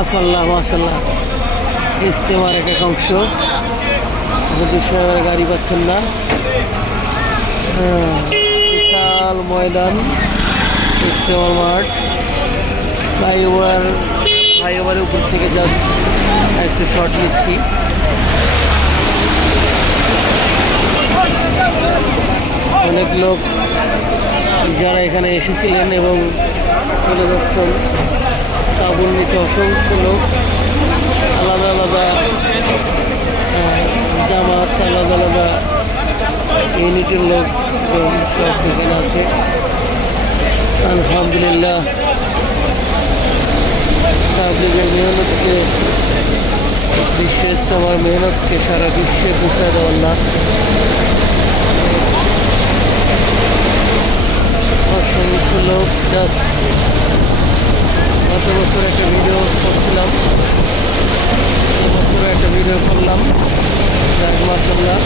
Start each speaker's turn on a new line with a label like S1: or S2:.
S1: মাসাল্লাহ মাসাল্লাহ ইস্তেমার এক এক অংশ। হুজুর সাহেবের গাড়ি পাচ্ছেন না। হ্যাঁ, বিশাল ময়দান ইস্তেমার মাঠ। ফ্লাইওভার ফ্লাইওভারের উপর থেকে জাস্ট একটু শর্ট নিচ্ছি। অনেক লোক যারা এখানে এসেছিলেন এবং চলে যাচ্ছেন। অসংখ্য লোক, আলাদা আলাদা জামাত, আলাদা আলাদা ইউনিটের লোক সব এখানে আছে। আলহামদুলিল্লাহ, তাবলিগের মেহনতকে বিশ্ব ইস্তেমার মেহনতকে সারা বিশ্বে পৌঁছায় দেওয়ার না অসংখ্য লোক জাস্ট বছর একটা ভিডিও করছিলাম। বছরে একটা ভিডিও করলাম। মাসাল্লাহ